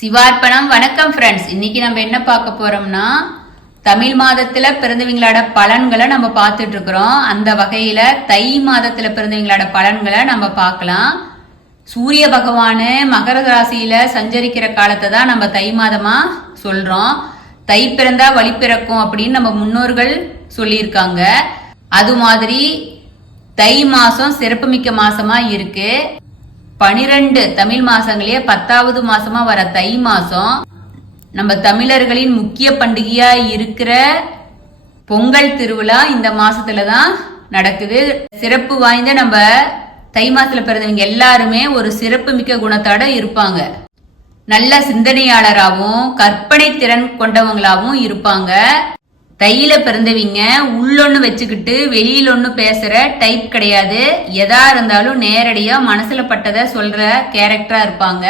சிவார்ப்பணம். வணக்கம் ஃப்ரெண்ட்ஸ். இன்னைக்கு நம்ம என்ன பார்க்க போறோம்னா தமிழ் மாதத்துல பிறந்தவங்களோட பலன்களை நம்ம பார்த்துட்டு இருக்கிறோம். அந்த வகையில தை மாதத்துல பிறந்தவங்களோட பலன்களை நம்ம பார்க்கலாம். சூரிய பகவானு மகர ராசியில சஞ்சரிக்கிற காலத்தை தான் நம்ம தை மாதமா சொல்றோம். தை பிறந்தா வழி பிறக்கும் அப்படின்னு நம்ம முன்னோர்கள் சொல்லியிருக்காங்க. அது மாதிரி தை மாசம் சிறப்புமிக்க மாசமா இருக்கு. 12 தமிழ் மாசங்களே 10வது மாசமா வர தை மாசம் நம்ம தமிழர்களின் முக்கிய பண்டிகையா இருக்கிற பொங்கல் திருவிழா இந்த மாசத்துலதான் நடக்குது. சிறப்பு வாய்ந்த நம்ம தை மாசத்துல பிறந்தவங்க எல்லாருமே ஒரு சிறப்பு மிக்க குணத்தோட இருப்பாங்க. நல்ல சிந்தனையாளராகவும் கற்பனை திறன் கொண்டவங்களாவும் இருப்பாங்க. தையில பிறந்தவங்க உள்ளொன்னு வச்சுக்கிட்டு வெளியில ஒண்ணு பேசுற டைப் கிடையாது. எதா இருந்தாலும் நேரடியா மனசுல பட்டதை சொல்ற கேரக்டரா இருப்பாங்க.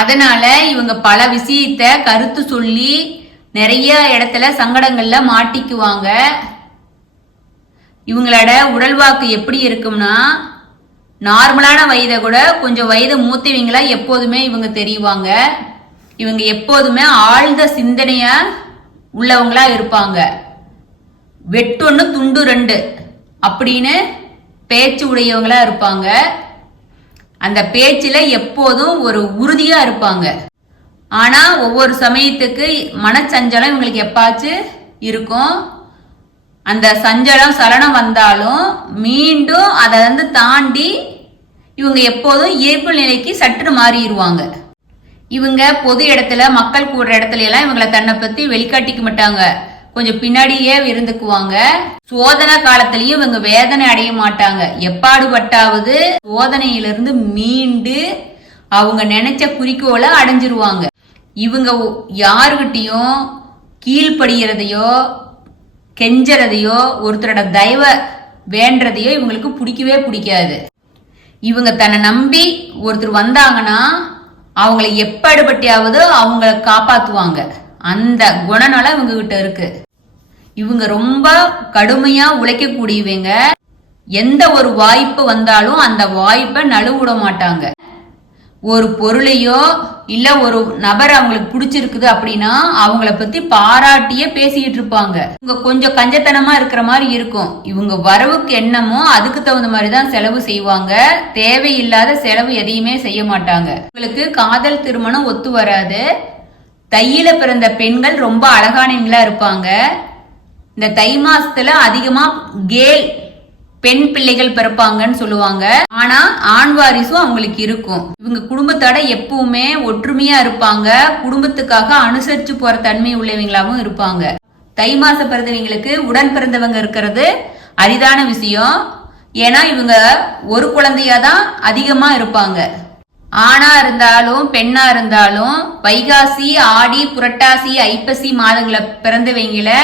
அதனால இவங்க பல விஷயத்த கருத்து சொல்லி நிறைய இடத்துல சங்கடங்கள்ல மாட்டிக்குவாங்க. இவங்களோட உடல்வாக்கு எப்படி இருக்கும்னா நார்மலான வயதை கூட கொஞ்சம் வயது மூத்தவங்களா எப்போதுமே இவங்க தெரியுவாங்க. இவங்க எப்போதுமே ஆழ்ந்த சிந்தனையா உள்ளவங்களா இருப்பாங்க. வெட்டொன்னு துண்டு ரெண்டு அப்படின்னு பேச்சு உடையவங்களா இருப்பாங்க. அந்த பேச்சுல எப்போதும் ஒரு உறுதியா இருப்பாங்க. ஆனா ஒவ்வொரு சமயத்துக்கு மனச்சஞ்சலம் இவங்களுக்கு எப்பாச்சும் இருக்கும். அந்த சஞ்சலம் சலனம் வந்தாலும் மீண்டும் அதை தாண்டி இவங்க எப்போதும் இயல்பு நிலைக்கு சற்று மாறிடுவாங்க. இவங்க பொது இடத்துல மக்கள் கூடுற இடத்துல எல்லாம் இவங்களை தன்னை பத்தி வெளிக்காட்டிக்க மாட்டாங்க. கொஞ்சம் பின்னாடியே இருந்துக்குவாங்க. சோதனை காலத்திலயும் இவங்க வேதனை அடைய மாட்டாங்க. எப்பாடுபட்டாவது சோதனையிலிருந்து மீண்டு அவங்க நினைச்ச குறிக்கோளை அடைஞ்சிருவாங்க. இவங்க யாருகிட்டையும் கீழ்படுகிறதையோ கெஞ்சறதையோ ஒருத்தரோட தயவ வேண்டதையோ இவங்களுக்கு பிடிக்கவே பிடிக்காது. இவங்க தன்னை நம்பி ஒருத்தர் வந்தாங்கன்னா அவங்களை எப்படிப்பட்டியாவது அவங்கள காப்பாத்துவாங்க. அந்த குணநலம் இவங்க கிட்ட இருக்கு. இவங்க ரொம்ப கடுமையா உழைக்கக்கூடியவங்க. எந்த ஒரு வாய்ப்பு வந்தாலும் அந்த வாய்ப்பை நழுவிட மாட்டாங்க. ஒரு பொருளையோ இல்ல ஒரு நபர் அவங்களுக்கு பிடிச்சிருக்குது அப்படின்னா அவங்கள பத்தி பாராட்டியே பேசிக்கிட்டு இருப்பாங்க. இவங்க கொஞ்சம் கஞ்சத்தனமா இருக்கிற மாதிரி இருக்கும். இவங்க வரவுக்கு என்னமோ அதுக்கு தகுந்த மாதிரிதான் செலவு செய்வாங்க. தேவையில்லாத செலவு எதையுமே செய்ய மாட்டாங்க. இவங்களுக்கு காதல் திருமணம் ஒத்து வராது. தையில பிறந்த பெண்கள் ரொம்ப அழகானவங்களா இருப்பாங்க. இந்த தை மாசத்துல அதிகமா கேல் பெண் பிள்ளைகள் பிறப்பாங்கன்னு சொல்லுவாங்க. ஆனா ஆண் வாரிசும் அவங்களுக்கு இருக்கும். இவங்க குடும்பத்தோட எப்பவுமே ஒற்றுமையா இருப்பாங்க. குடும்பத்துக்காக அனுசரிச்சு போற தன்மை உள்ளவங்களாவும் இருப்பாங்க. தை மாசம் பிறந்தவங்களுக்கு உடன் பிறந்தவங்க இருக்கிறது அரிதான விஷயம். ஏன்னா இவங்க ஒரு குழந்தையாதான் அதிகமா இருப்பாங்க. ஆணா இருந்தாலும் பெண்ணா இருந்தாலும் வைகாசி ஆடி புரட்டாசி ஐப்பசி மாதங்களை பிறந்தவங்களை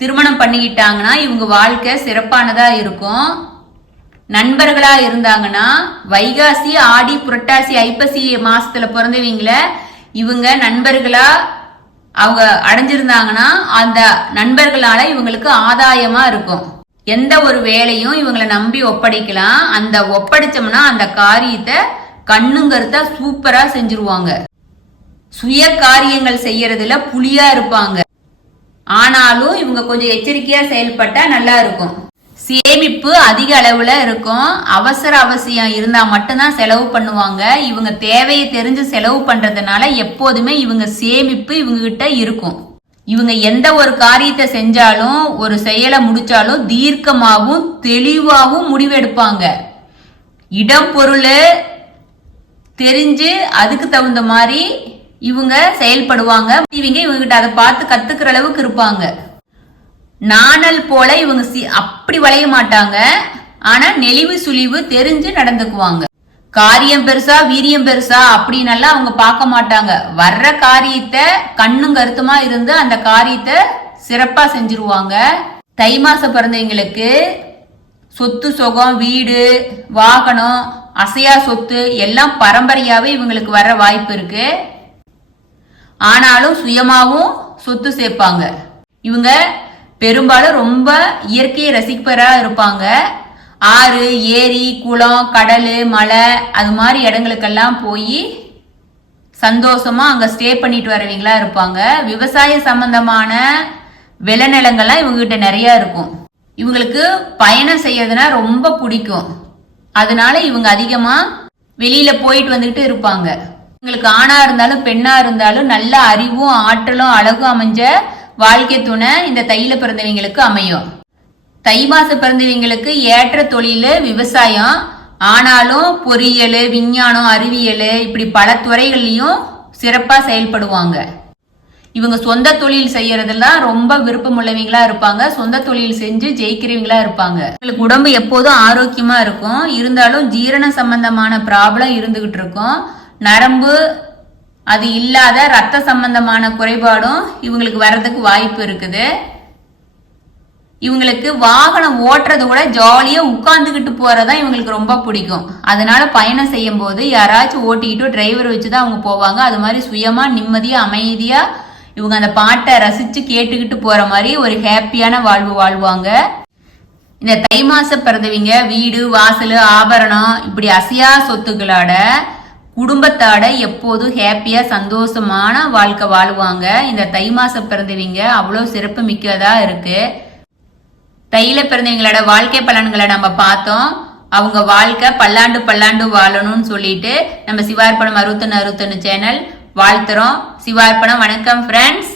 திருமணம் பண்ணிக்கிட்டாங்கன்னா இவங்க வாழ்க்கை சிறப்பானதா இருக்கும். நண்பர்களா இருந்தாங்கன்னா வைகாசி ஆடி புரட்டாசி ஐப்பசி மாசத்துல பிறந்தவங்கள இவங்க நண்பர்களா அவங்க அடைஞ்சிருந்தாங்கன்னா அந்த நண்பர்களால இவங்களுக்கு ஆதாயமா இருக்கும். எந்த ஒரு வேலையும் இவங்களை நம்பி ஒப்படைக்கலாம். அந்த ஒப்படைச்சோம்னா அந்த காரியத்தை கண்ணுங்கருத்தா சூப்பரா செஞ்சிருவாங்க. சுய காரியங்கள் செய்யறதுல புலியா இருப்பாங்க. ஆனாலும் இவங்க கொஞ்சம் எச்சரிக்கையா செயல்பட்டா நல்லா இருக்கும். சேமிப்பு அதிக அளவுல இருக்கும். அவசியம் இருந்தா மட்டும்தான் செலவு பண்ணுவாங்க. இவங்க தேவையை தெரிஞ்சு செலவு பண்றதுனால எப்போதுமே இவங்க சேமிப்பு இவங்க கிட்ட இருக்கும். இவங்க எந்த ஒரு காரியத்தை செஞ்சாலும் ஒரு செயலை முடிச்சாலும் தீர்க்கமாவும் தெளிவாவும் முடிவெடுப்பாங்க. இடம் பொருள் தெரிஞ்சு அதுக்கு தகுந்த மாதிரி இவங்க செயல்படுவாங்க. இவங்க கிட்ட அதை பார்த்து கத்துக்கிற அளவுக்கு இருப்பாங்க. நாணல் போல இவங்க அப்படி வளைய மாட்டாங்க. ஆனா நெளிவு சுழிவு தெரிஞ்சு நடந்துக்குவாங்க. காரியம் பெருசா வீரியம் பெருசா அப்படின்னு அவங்க பார்க்க மாட்டாங்க. வர்ற காரியத்தை கண்ணும் கருத்துமா இருந்து அந்த காரியத்தை சிறப்பா செஞ்சிருவாங்க. தை மாசம் பிறந்தவங்களுக்கு சொத்து சுகம் வீடு வாகனம் அசையா சொத்து எல்லாம் பரம்பரையாவே இவங்களுக்கு வர்ற வாய்ப்பு இருக்கு. ஆனாலும் சுயமாவும் சொத்து சேர்ப்பாங்க. இவங்க பெரும்பாலும் ரொம்ப இயற்கையை ரசிப்பரா இருப்பாங்க. ஆறு ஏரி குளம் கடல் மலை அது மாதிரி இடங்களுக்கெல்லாம் போய் சந்தோஷமா அங்க ஸ்டே பண்ணிட்டு வரவங்களா இருப்பாங்க. விவசாய சம்பந்தமான விளைநிலங்கள்லாம் இவங்க கிட்ட நிறைய இருக்கும். இவங்களுக்கு பயணம் செய்யறதுனா ரொம்ப பிடிக்கும். அதனால இவங்க அதிகமா வெளியில போயிட்டு வந்துட்டு இருப்பாங்க. இவங்களுக்கு ஆணா இருந்தாலும் பெண்ணா இருந்தாலும் நல்ல அறிவும் ஆற்றலும் அழகும் அமைஞ்ச வாழ்க்கை துணை இந்த தையில பிறந்தவங்களுக்கு அமையும். தை மாசம் பிறந்தவங்களுக்கு ஏற்ற தொழில் விவசாயம். ஆனாலும் பொறியியல், விஞ்ஞானம், அறிவியல் இப்படி பல துறைகள்லயும் சிறப்பா செயல்படுவாங்க. இவங்க சொந்த தொழில் செய்யறதெல்லாம் ரொம்ப விருப்பம் உள்ளவங்களா இருப்பாங்க. சொந்த தொழில் செஞ்சு ஜெயிக்கிறவங்களா இருப்பாங்க. உங்களுக்கு உடம்பு எப்போதும் ஆரோக்கியமா இருக்கும். இருந்தாலும் ஜீரண சம்பந்தமான ப்ராப்ளம் இருந்துகிட்டு இருக்கும். நரம்பு அது இல்லாத ரத்த சம்பந்தமான குறைபாடும் இவங்களுக்கு வர்றதுக்கு வாய்ப்பு இருக்குது. இவங்களுக்கு வாகனம் ஓட்டுறது கூட ஜாலியா உட்கார்ந்துகிட்டு போறதா இவங்களுக்கு ரொம்ப பிடிக்கும். அதனால பயணம் செய்யும் போது யாராச்சும் ஓட்டிக்கிட்டு டிரைவர் வச்சுதான் அவங்க போவாங்க. அது மாதிரி சுயமா நிம்மதியா அமைதியா இவங்க அந்த பாட்டை ரசிச்சு கேட்டுக்கிட்டு போற மாதிரி ஒரு ஹாப்பியான வாழ்வு வாழ்வாங்க. இந்த தை மாசம் பிறந்தவங்க வீடு வாசல் ஆபரணம் இப்படி அசையா சொத்துக்களோட குடும்பத்தோட எப்போதும் ஹாப்பியா சந்தோஷமான வாழ்க்கை வாழ்வாங்க. இந்த தை மாசம் பிறந்தவங்க அவ்வளவு சிறப்பு மிக்கதா இருக்கு. தையில பிறந்தவங்களோட வாழ்க்கை பலன்களை நம்ம பார்த்தோம். அவங்க வாழ்க்கை பல்லாண்டு பல்லாண்டு வாழணும்னு சொல்லிட்டு நம்ம சிவார்ப்பணம் 61 சேனல் வாழ்த்துறோம். சிவார்ப்பணம். வணக்கம் ஃப்ரெண்ட்ஸ்.